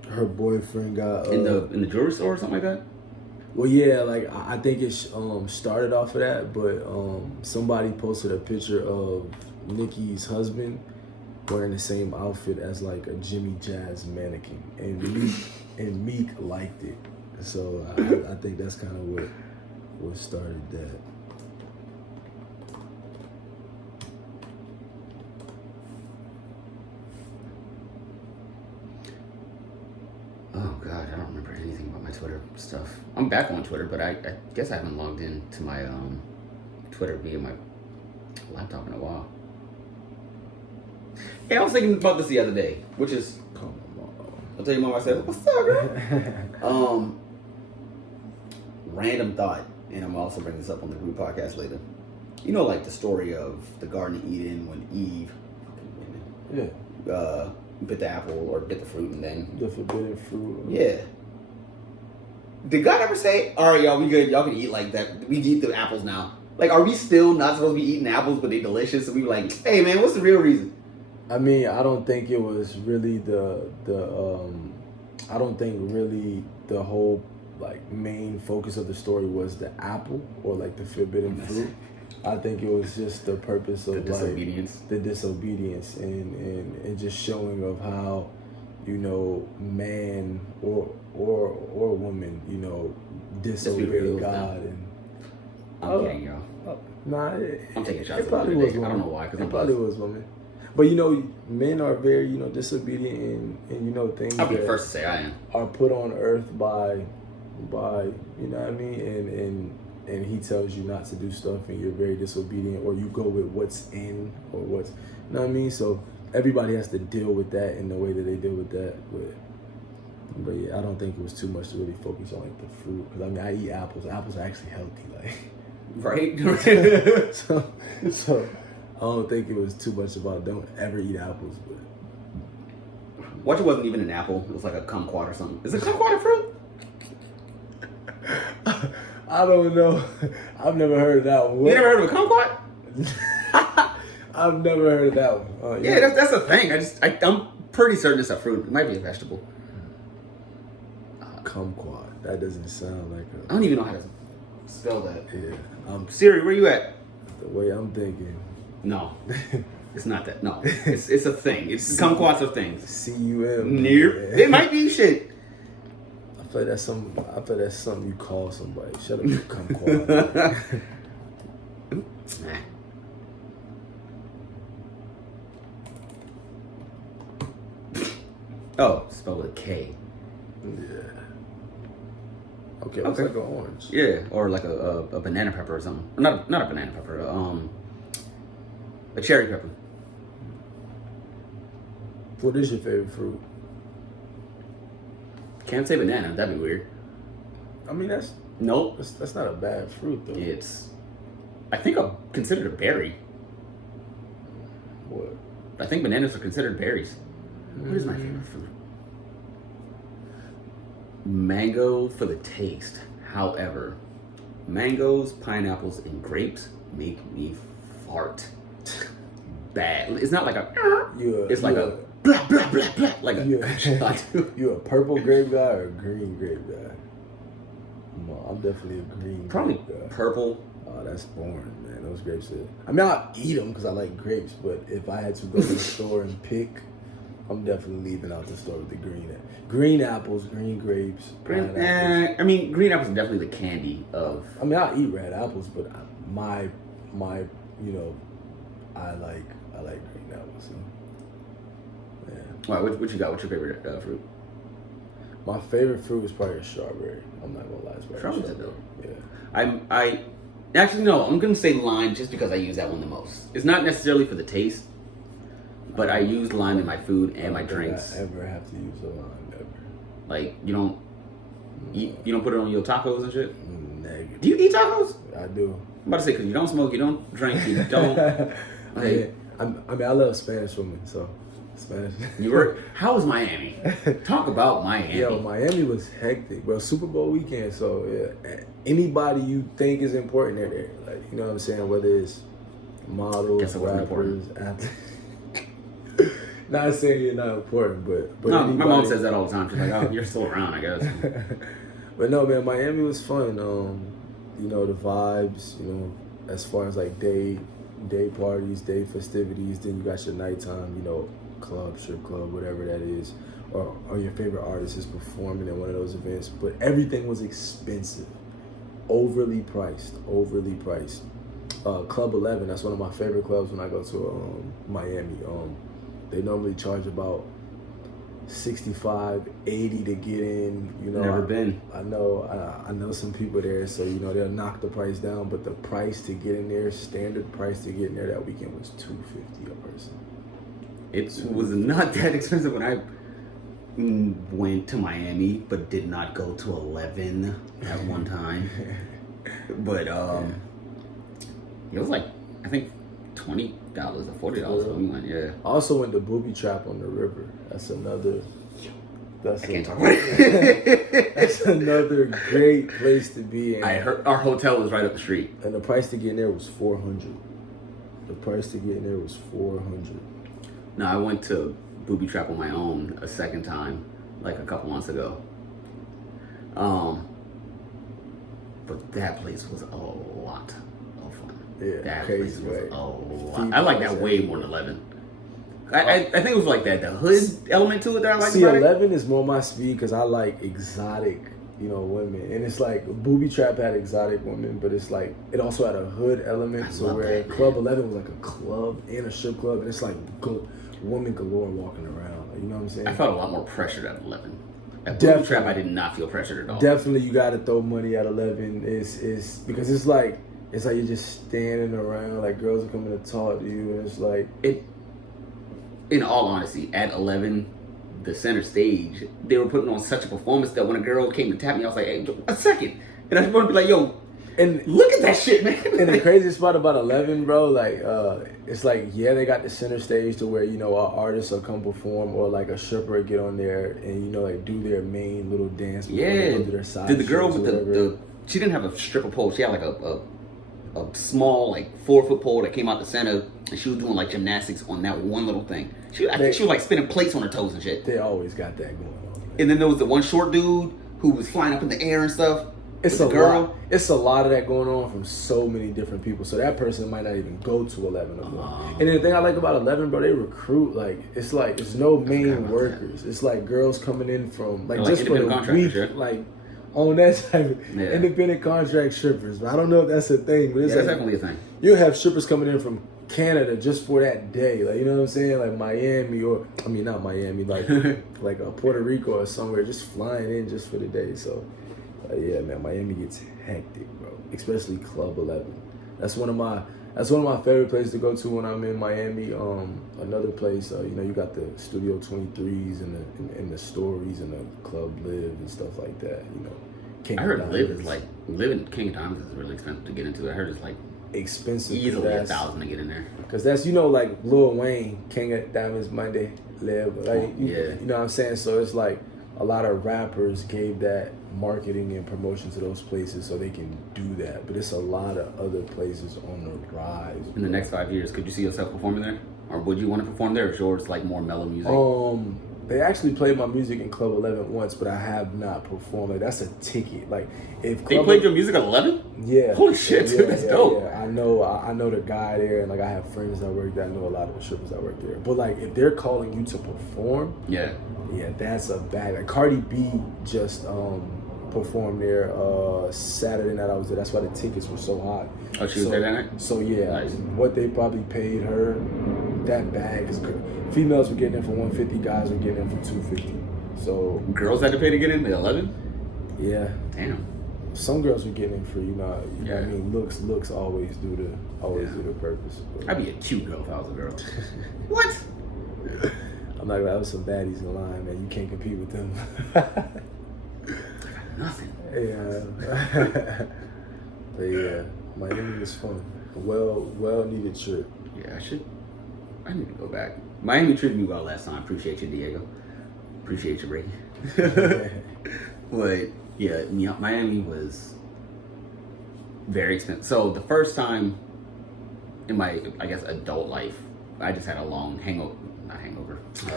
Her boyfriend got in the jewelry store or something like that. Well, yeah, like I think it started off of that, but somebody posted a picture of Nicki's husband wearing the same outfit as like a Jimmy Jazz mannequin, and Meek liked it. So I think that's kind of what started that. Oh God, I don't remember anything about my Twitter stuff. I'm back on Twitter, but I guess I haven't logged in to my Twitter via my laptop in a while. Hey, I was thinking about this the other day, which is, I'll tell you mom, I said, what's up, girl? Random thought, and I'm also bringing this up on the group podcast later. You know, like the story of the Garden of Eden when Eve, bit the apple or bit the fruit, and then the forbidden fruit. Yeah. Did God ever say, "All right, y'all, we good. Y'all can eat like that. We can eat the apples now." Like, are we still not supposed to be eating apples, but they're delicious? And we were like, "Hey, man, what's the real reason?" I mean, I don't think it was really I don't think really the whole like main focus of the story was the apple or like the forbidden fruit. I think it was just the purpose of the disobedience and just showing of how, you know, man or woman, you know, disobey God. And I'm kidding, y'all. I'm taking shots. It probably was woman. I don't know why, because it probably was woman. But you know, men are very, you know, disobedient and you know things. I'll be the first to say I am. Are put on earth by you know what I mean, and he tells you not to do stuff and you're very disobedient, or you go with what's in or what's, you know what I mean? So everybody has to deal with that in the way that they deal with that. But yeah, I don't think it was too much to really focus on like the fruit, because I mean, I eat apples. Apples are actually healthy, like. Right? so I don't think it was too much about don't ever eat apples. But what, it wasn't even an apple. It was like a kumquat or something. Is a kumquat a fruit? I don't know. I've never heard of that one. You never heard of a kumquat? I've never heard of that one. Yeah, that's a thing. I'm pretty certain it's a fruit. It might be a vegetable. Kumquat. That doesn't sound like a. I don't even know how to spell that. Yeah. Siri, where you at? The way I'm thinking. No. It's not that. No. It's a thing. It's kumquats of things. C-U-M. Near. It might be shit. I feel like that's something you call somebody. Shut up, you kumquat. Oh, spelled with a K. Yeah. Okay, looks like an orange. Yeah, or like a banana pepper or something. Not a banana pepper. A cherry pepper. What is your favorite fruit? Can't say banana. That'd be weird. I mean, that's not a bad fruit though. I think I'm considered a berry. What? I think bananas are considered berries. What is my favorite fruit? Mango for the taste. However, mangoes, pineapples, and grapes make me fart. Bad. It's not like a. It's like a blah blah blah blah. Like a. You a purple grape guy or a green grape guy? No, I'm definitely a green. Probably grape guy. Purple. Oh, that's boring, man. Those grapes are. I mean, I'll eat them because I like grapes, but if I had to go to the store and pick, I'm definitely leaving out the store with the green apples, green grapes. I mean, green apples are definitely the candy of. I mean, I'll eat red apples, but my, you know, I like green apples. So, yeah. All right, what you got? What's your favorite fruit? My favorite fruit is probably a strawberry. I'm not gonna lie, it's probably Strawberries are strawberry. dope. Yeah. I actually no, I'm gonna say lime just because I use that one the most. It's not necessarily for the taste, but I use lime in my food and my drinks. I ever have to use a lime ever? Like you don't put it on your tacos and shit. Negative. Do you eat tacos? I do. I'm about to say because you don't smoke, you don't drink, you don't. Yeah. I mean, I love Spanish women, so Spanish. How was Miami? Talk about Miami. Yo, Miami was hectic, bro. Super Bowl weekend, so yeah, anybody you think is important, they're there. Like, you know what I'm saying? Whether it's models, rappers, athletes. Not saying you're not important, but no, anybody, my mom says that all the time. She's like, "Oh, you're still around, I guess." But no, man, Miami was fun. You know, the vibes. You know, as far as like day parties, day festivities. Then you got your nighttime. You know, club, strip club, whatever that is, or your favorite artist is performing at one of those events. But everything was expensive, overly priced. Club 11, that's one of my favorite clubs when I go to Miami. They normally charge about $65, $80 to get in. You know, Never been. I know some people there, so you know they'll knock the price down. But the price to get in there, standard price to get in there that weekend was $250 a person. It was not that expensive when I went to Miami, but did not go to 11 at one time. But it was like I think $20 or $40 when we went. Yeah. I also went to Booby Trap on the river. That's another. I can't talk about it. That's another great place to be in. I heard our hotel was right up the street, and the price to get in there was $400. The price to get in there was $400. No, I went to Booby Trap on my own a second time, like a couple months ago. But that place was a lot of fun. Yeah, that crazy, place was right? a lot. I like that way more than 11. I think it was like that, the hood element to it that I like. See, about 11 is more my speed because I like exotic, you know, women. And it's like Booby Trap had exotic women, but it's like it also had a hood element. So where Club 11 was like a club and a strip club, and it's like women galore walking around. Like, you know what I'm saying? I felt a lot more pressured at 11. At Definitely. Booby Trap, I did not feel pressured at all. Definitely, you got to throw money at 11. It's because it's like you're just standing around, like girls are coming to talk to you, and it's like it. In all honesty, at 11, the center stage, they were putting on such a performance that when a girl came to tap me, I was like, "Hey, a second," and I just want to be like, "Yo." And look at that shit, man. And the craziest part about 11, bro, like, it's like, yeah, they got the center stage to where, you know, our artists will come perform or like a stripper get on there and, you know, like do their main little dance before they go to their side. Did the girl with the she didn't have a stripper pole. She had like a small, like 4-foot pole that came out the center and she was doing like gymnastics on that one little thing. I think she was like spinning plates on her toes and shit. They always got that going on. Man. And then there was the one short dude who was flying up in the air and stuff. It's a lot. It's a lot of that going on from so many different people. So that person might not even go to 11 no more. And the thing I like about 11, bro, they recruit it's no main workers. It's like girls coming in from like just for the week, like on that type of independent contract strippers. But I don't know if that's a thing. But it's that's definitely a thing. You have strippers coming in from Canada just for that day, like, you know what I'm saying, like Miami not Miami, like like Puerto Rico or somewhere, just flying in just for the day. So. Yeah, man, Miami gets hectic, bro. Especially Club 11. That's one of my favorite places to go to when I'm in Miami. Another place, you know, you got the Studio 23s and the Stories and the Club Live and stuff like that. You know, I heard Live is like living King of Diamonds is really expensive to get into. I heard it's like expensive, easily $1,000 to get in there. Cause that's, you know, like Lil Wayne, King of Diamonds, Monday, Live. Like, you know what I'm saying. So it's like a lot of rappers gave that marketing and promotion to those places so they can do that, but it's a lot of other places on the rise. In the next 5 years, could you see yourself performing there, or would you want to perform there, or is yours like more mellow music? They actually played my music in Club 11 once, but I have not performed. Like, that's a ticket. Like, if they played your music at 11? Yeah. Holy shit, dude, that's dope. Yeah. I know the guy there, and like I have friends that work there. I know a lot of the strippers that work there. But like, if they're calling you to perform, yeah, that's a bag. Like Cardi B just performed there Saturday night. I was there. That's why the tickets were so high. Oh, she was there that night? So yeah, nice. What they probably paid her, that bag is good. Females were getting in for $150, guys were getting in for $250. So Girls had to pay to get in the 11? yeah, Damn. some girls are getting in free. You know what I Yeah. mean. Looks always do the purpose. But I'd be a cute girl if I was a girl. What? I'm not gonna have some baddies in line, man. You can't compete with them. Nothing. Yeah. But yeah, Miami was fun. Well needed trip. Yeah, I need to go back. Miami treated me well last time. Appreciate you, Diego. Appreciate you, Ricky. But yeah, Miami was very expensive. So the first time in my, I guess, adult life, I just had a long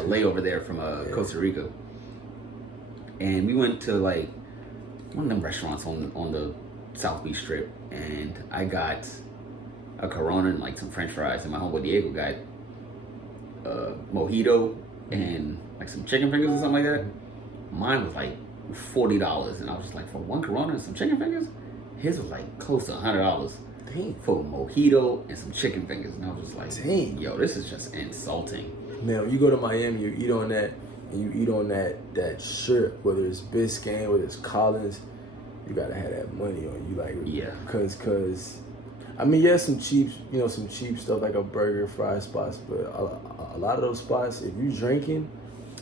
layover there from Costa Rica, and we went to like one of them restaurants on the South Beach Strip, and I got a Corona and like some French fries, and my homeboy Diego got a mojito and like some chicken fingers or something like that. Mine was like $40, and I was just like, for one Corona and some chicken fingers. His was like close to $100 for a mojito and some chicken fingers, and I was just like, dang, yo, this is just insulting. Man, when you go to Miami, you eat on that, and you eat on that strip, whether it's Biscayne, whether it's Collins, you gotta have that money on you, like, Yeah. Cause, I mean, yeah, some cheap stuff like a burger, fry spots, but a lot of those spots, if you drinking,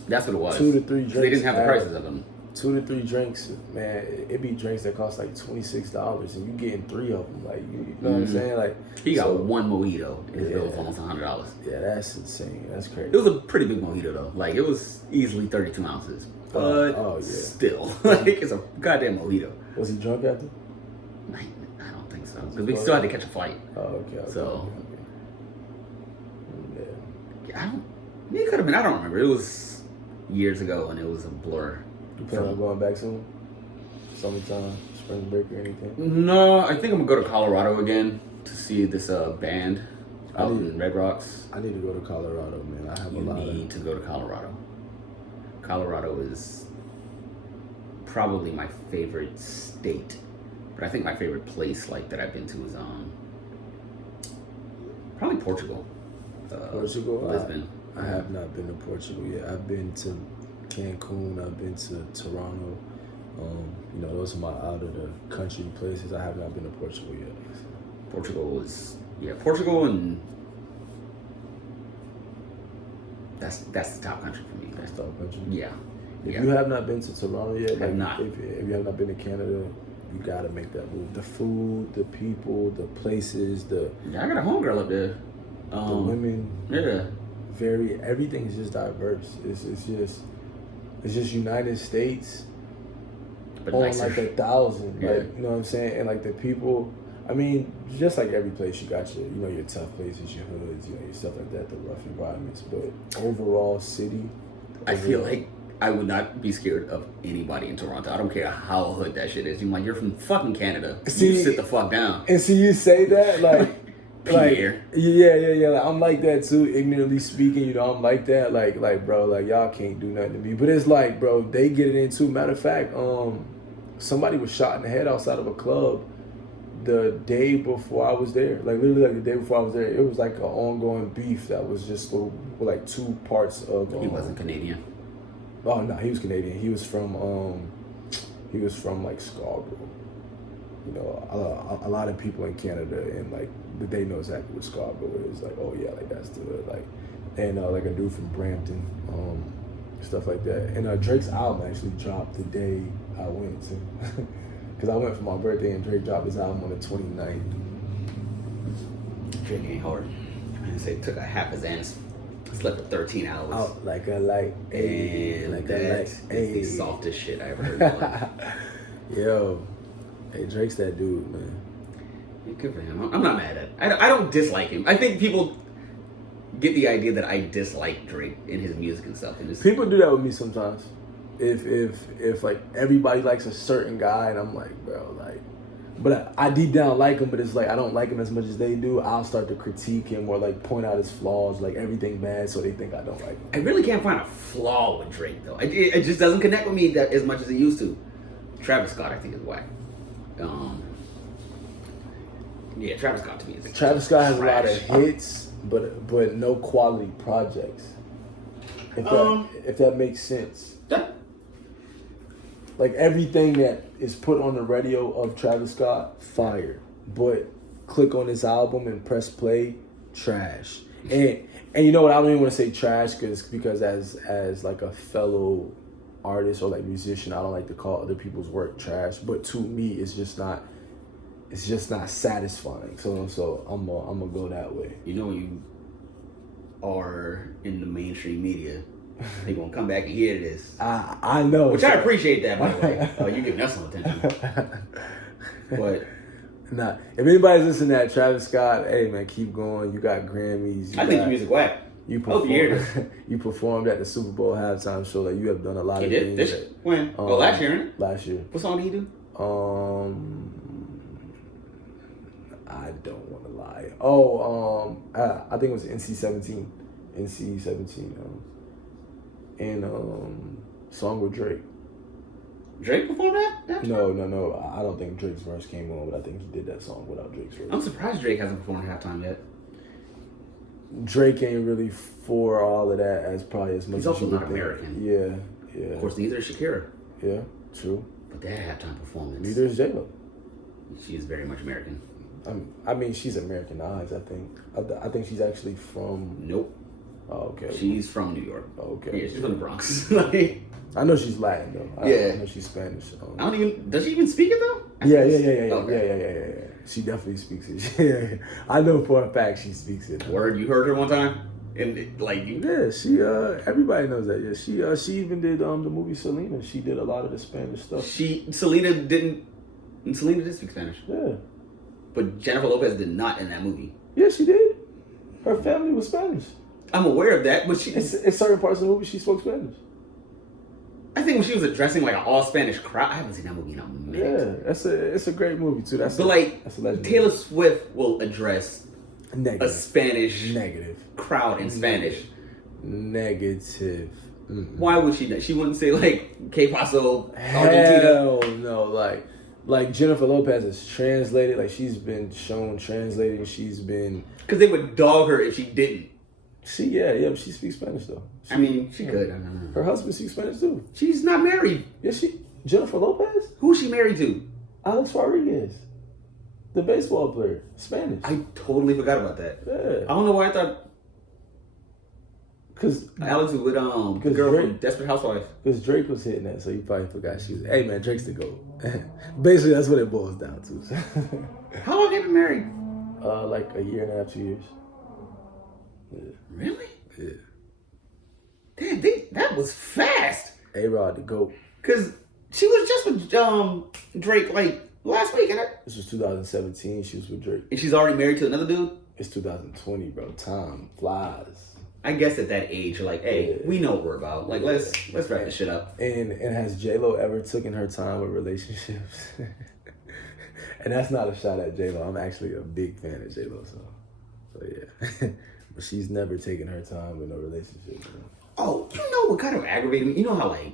That's what it was. 2 to 3 drinks, They didn't have the prices of them. 2 to 3 drinks, man, it be drinks that cost like $26, and you getting 3 of them, like, you know what I'm saying, like. He got one mojito, and his bill was almost $100. Yeah, that's insane. That's crazy. It was a pretty big mojito though. Like it was easily 32 ounces, but still, like it's a goddamn mojito. Was he drunk after? I don't think so, because we still had to catch a flight. Oh, okay. So, Yeah. Yeah, it could have been. I don't remember. It was years ago, and it was a blur. You plan on going back soon? Summertime, spring break, or anything? No, I think I'm gonna go to Colorado again to see this band out in Red Rocks. I need to go to Colorado, man. I have You need to go to Colorado. Colorado is probably my favorite state, but I think my favorite place like that I've been to is probably Portugal. Portugal? Lisbon. I have not been to Portugal yet. I've been to Cancun. I've been to Toronto. Those are my out of the country places. I have not been to Portugal yet. Portugal, and that's the top country for me. That's top country. Yeah. If you have not been to Toronto yet, have not. If you have not been to Canada, you gotta make that move. The food, the people, the places, I got a homegirl up there. The women. Yeah. Everything is just diverse. It's just United States But on nicer. like 1,000. Yeah. Like, you know what I'm saying? And like the people, I mean, just like every place, you got your tough places, your hoods, your stuff like that, the rough environments. But overall city, I feel like I would not be scared of anybody in Toronto. I don't care how hood that shit is. You're from fucking Canada. You sit the fuck down. And see, you say that like. Pierre. Yeah. Like, I'm like that too. Ignorantly speaking, I'm like that. Like, bro, like y'all can't do nothing to me. But it's like, bro, they get it in too. Matter of fact, somebody was shot in the head outside of a club the day before I was there. Like literally, like the day before I was there, it was like an ongoing beef that was just like 2 parts of. He wasn't Canadian. Oh no, he was Canadian. He was from like Scarborough. A lot of people in Canada and like they know exactly what Scarborough is. Like, oh yeah, like that's the like, and like a dude from Brampton, stuff like that. And Drake's album actually dropped the day I went to, because I went for my birthday and Drake dropped his album on the 29th. Drake ain't hard. I say took a half a Xanax, slept for 13 hours. Out like a light, and like that's the softest shit I ever heard in my life. Yo. Hey, Drake's that dude, man. Yeah, good for him. I'm not mad at it. I don't dislike him. I think people get the idea that I dislike Drake in his music and stuff. And people do that with me sometimes. If like everybody likes a certain guy and I'm like, bro, like, but I deep down like him, but it's like I don't like him as much as they do. I'll start to critique him or like point out his flaws, like everything bad, so they think I don't like him. I really can't find a flaw with Drake though. It just doesn't connect with me that as much as it used to. Travis Scott, I think, is whack. Travis Scott to me is Travis Scott has a lot of hits, but no quality projects. If that makes sense. Like everything that is put on the radio of Travis Scott, fire. But click on this album and press play, trash. And you know what? I don't even want to say trash because as like a fellow artist or like musician, I don't like to call other people's work trash. But to me, it's just not satisfying. So I'm gonna go that way. You know, you are in the mainstream media. They gonna come back and hear this. I know. Which I appreciate that, by the way. You giving us some attention. But nah, if anybody's listening to that, Travis Scott, hey man, keep going. You got Grammys. I think your music whack. You performed at the Super Bowl halftime show. Like you have done a lot of things. When? Last year, isn't it? Last year. What song did he do? I don't want to lie. I think it was NC-17. And song with Drake. Drake performed that? No. I don't think Drake's verse came on, but I think he did that song without Drake's verse. I'm surprised Drake hasn't performed at halftime yet. Drake ain't really for all of that as probably as much. He's also not American. Yeah. Of course, neither is Shakira. Yeah, true. But that halftime performance. Neither is J-Lo. She is very much American. I mean, she's Americanized, I think. I think she's actually from... Nope. Oh, okay. She's from New York. Oh, okay. Yeah, she's from the Bronx. I know she's Latin, though. I know she's Spanish. Does she even speak it, though? Yeah. Okay. Yeah. She definitely speaks it. Yeah. I know for a fact she speaks it. Word, you heard her one time? And Yeah, she, everybody knows that. Yeah, she even did the movie Selena. She did a lot of the Spanish stuff. Selena did speak Spanish. Yeah. But Jennifer Lopez did not in that movie. Yeah, she did. Her family was Spanish. I'm aware of that, but in certain parts of the movie, she spoke Spanish. I think when she was addressing like an all Spanish crowd, I haven't seen that movie in a minute. Yeah, it's a great movie too. That's a legendary. Taylor Swift will address negative. A Spanish negative crowd in Spanish. Negative. Why would she? She wouldn't say like "Que paso, Argentina"? Hell no, like Jennifer Lopez is translated. Like she's been shown translating. She's been because they would dog her if she didn't. But she speaks Spanish though. She could. Her husband speaks Spanish too. She's not married. Yes, Jennifer Lopez? Who's she married to? Alex Rodriguez, the baseball player, Spanish. I totally forgot about that. Yeah. I don't know why I thought. Because Alex was with the girl from Desperate Housewives. Because Drake was hitting that, so you probably forgot she was. Hey man, Drake's the GOAT. Basically, that's what it boils down to. How long have you been married? Like a year and a half, 2 years. Yeah. Really? Yeah. Damn, that was fast. A-Rod, the GOAT. Because she was just with Drake like last week, and this was 2017. She was with Drake, and she's already married to another dude. It's 2020, bro. Time flies. I guess at that age, you're like, hey, we know what we're about. Like, let's wrap this shit up. And has J-Lo ever taken her time with relationships? And that's not a shot at J-Lo. I'm actually a big fan of J-Lo, so yeah. But she's never taken her time with no relationship. You know? Oh, you know what kind of aggravated me? You know how like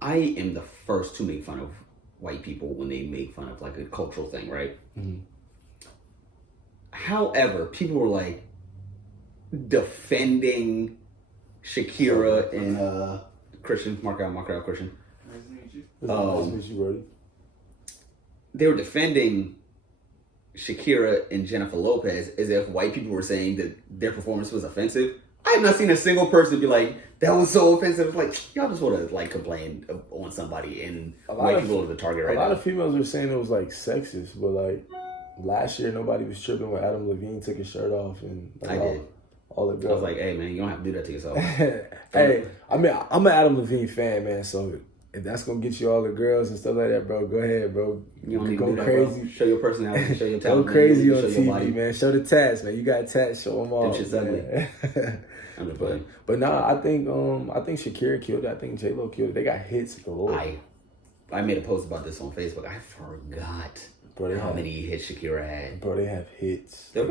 I am the first to make fun of white people when they make fun of like a cultural thing, right? Mm-hmm. However, people were like defending Shakira and Christian, mark out Christian. Nice to meet you. Nice to meet you, Brody. They were defending Shakira and Jennifer Lopez as if white people were saying that their performance was offensive. I have not seen a single person be like, that was so offensive. Like, y'all just want to like complain on somebody, and white people are the target right now. A lot of females were saying it was like sexist, but like last year nobody was tripping when Adam Levine took his shirt off and like, I did. All the girls. I was like, hey man, you don't have to do that to yourself. Hey, I mean, I'm an Adam Levine fan, man, so if that's gonna get you all the girls and stuff like that, bro, go ahead, bro. You don't need go to do that, crazy. Bro. Show your personality, show your talent. Go crazy on show TV, man. Show the tats, man. You got tats, show them all. Them shit's ugly. I'm just playing. But nah, I think Shakira killed it. I think J-Lo killed it. They got hits galore. I made a post about this on Facebook. I forgot how many hits Shakira had. Bro, they have hits. And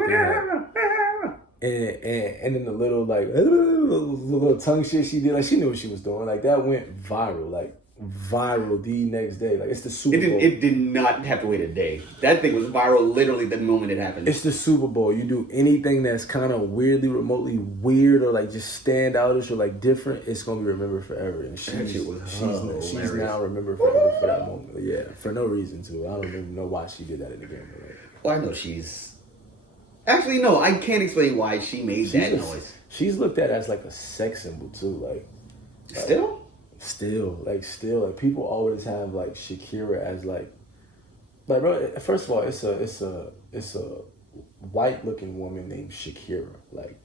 then the little tongue shit she did, like she knew what she was doing. Like that went viral. Like viral the next day. Like, it's the Super Bowl. It did not have to wait a day. That thing was viral literally the moment it happened. It's the Super Bowl. You do anything that's kind of weirdly, remotely weird, or like just stand outish or like different, it's gonna be remembered forever. And she's now remembered forever for that moment. Yeah, for no reason too. I don't even know why she did that in the game. But like, well, I know she's. Actually, no, I can't explain why she made that noise. She's looked at as like a sex symbol too. Like Still, like people always have like Shakira as like bro. First of all, it's a white looking woman named Shakira, like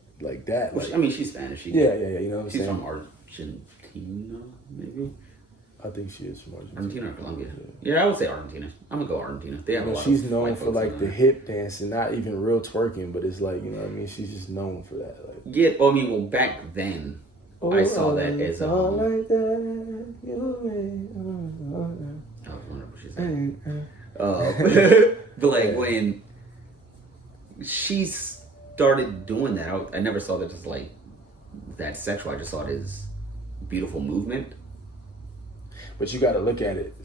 that. Like, I mean, she's Spanish. Yeah. You know what I'm saying? She's from Argentina, maybe. I think she is from Argentina. Argentina or Colombia? Yeah, I would say Argentina. I'm gonna go Argentina. They have a lot. She's known for like the hip dancing, not even real twerking, but it's like, you know what I mean. She's just known for that. Like, yeah, well, I mean, well, back then. I saw that as like that, I was wondering what she's saying. But like when she started doing that, I never saw that as like that sexual. I just saw it as beautiful movement. But you got to look at it.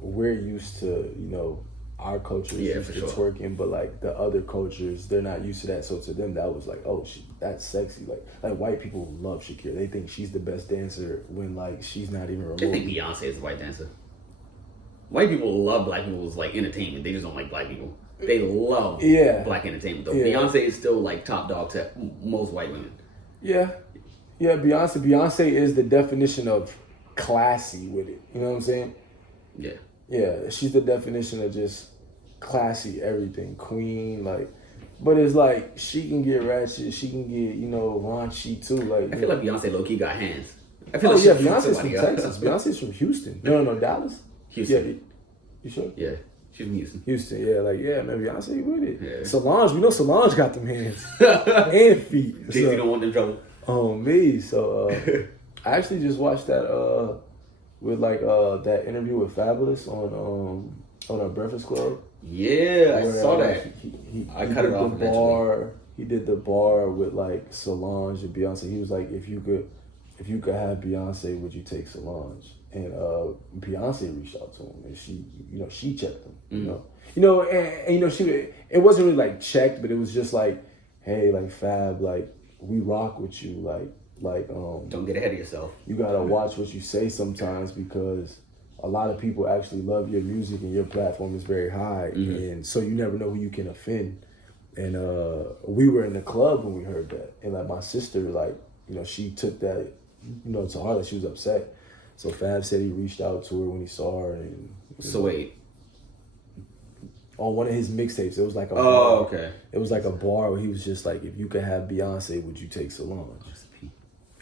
We're used to, you know, our culture is used to twerking, but like the other cultures, they're not used to that. So to them, that was like, oh, that's sexy. Like white people love Shakira. They think she's the best dancer when like she's not even remotely. They think Beyonce is a white dancer. White people love black people's like entertainment. They just don't like black people. They love black entertainment though. Yeah. Beyonce is still like top dog to most white women. Yeah. Beyonce is the definition of classy with it. You know what I'm saying? Yeah, she's the definition of just classy everything, queen, like. But it's like she can get ratchet, she can get, you know, raunchy too. Like, I feel like Beyonce low key got hands. I feel Beyonce's from Texas. Beyonce's from Houston. No, Dallas. Houston. Yeah, you sure? Yeah, she's from Houston. Man, Beyonce with it. Yeah. Solange, we know Solange got them hands and feet. Jay-Z don't want them trouble. Oh me, so I actually just watched that. With like that interview with Fabulous on our Breakfast Club. Yeah, I saw that. I cut it off eventually. He did the bar with like Solange and Beyonce. He was like, if you could have Beyonce, would you take Solange? And Beyonce reached out to him, and she checked him. It wasn't really like checked, but it was just like, hey, like Fab, like we rock with you, like don't get ahead of yourself. You gotta watch what you say sometimes, because a lot of people actually love your music and your platform is very high, and so you never know who you can offend. And we were in the club when we heard that, and like my sister, like, you know, she took that, you know, to heart. Like, she was upset. So Fab said he reached out to her when he saw her, and wait. On one of his mixtapes, it was like a bar. Okay. It was like a bar where he was just like, if you could have Beyonce, would you take Solange?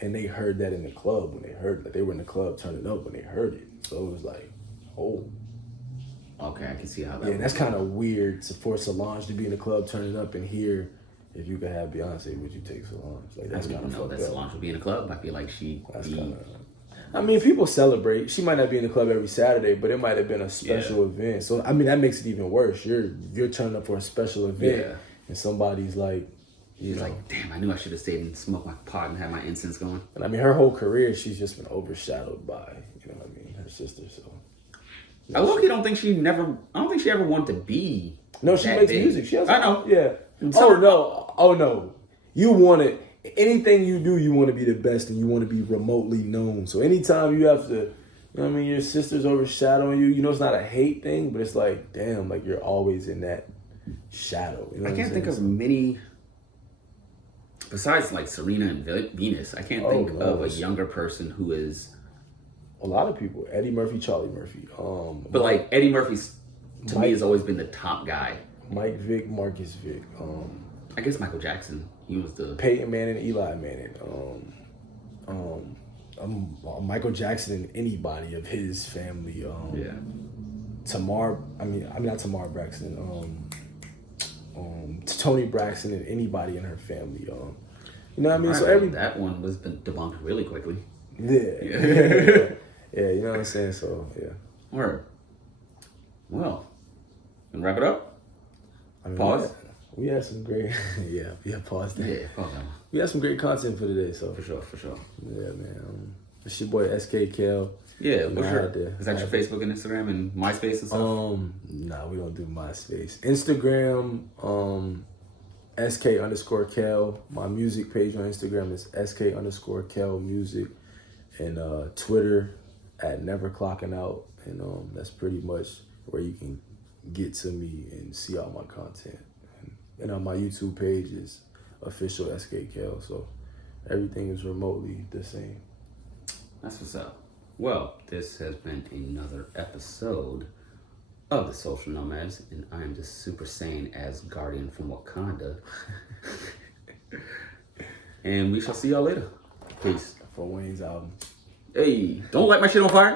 And they heard that in the club when they heard it. Like, they were in the club turning up when they heard it. So it was like, oh. Okay, I can see how that. Yeah, that's kind of weird for Solange to be in the club turning up and hear, if you could have Beyonce, would you take Solange? Like, that's kind of fucked up. Solange would be in the club. I feel like I mean, people celebrate. She might not be in the club every Saturday, but it might have been a special event. So I mean, that makes it even worse. You're turning up for a special event, and somebody's like, you know, like, damn, I knew I should have stayed and smoked my pot and had my incense going. And I mean, her whole career, she's just been overshadowed by, you know what I mean, her sister. So I low-key don't think she ever wanted to be. No, she makes music. She has. I know. Yeah. Oh no. You want it. Anything you do, you want to be the best, and you want to be remotely known. So anytime you have to, you know what I mean, your sister's overshadowing you, you know, it's not a hate thing, but it's like, damn, like you're always in that shadow. You know I can't think of many, besides like Serena and Venus, I can't think of a younger person who is. A lot of people. Eddie Murphy, Charlie Murphy. But like Eddie Murphy's, to me, has always been the top guy. Mike Vick, Marcus Vick. I guess Michael Jackson. He was the Peyton Manning, Eli Manning. Michael Jackson and anybody of his family. Not Tamar Braxton. Tony Braxton and anybody in her family. You know what I mean? So that one was debunked really quickly. Yeah, you know what I'm saying? So yeah. Word. Well, and wrap it up. Pause. We had some great, pause that. Yeah, pause that. We had some great content for today, so for sure. Yeah, man. It's your boy SK KEL. Yeah, You know, is that your Facebook and Instagram and MySpace and stuff? Nah, we don't do MySpace. Instagram, SK_KEL. My music page on Instagram is SK_KEL music. And Twitter at Never Clocking Out. And that's pretty much where you can get to me and see all my content. And on my YouTube page is official SK KEL. So everything is remotely the same. That's what's up. Well, this has been another episode of the Social Nomads, and I am the Super Saiyan Asgardian from Wakanda. And we shall see y'all later. Peace. For Wayne's album. Hey, don't light my shit on fire.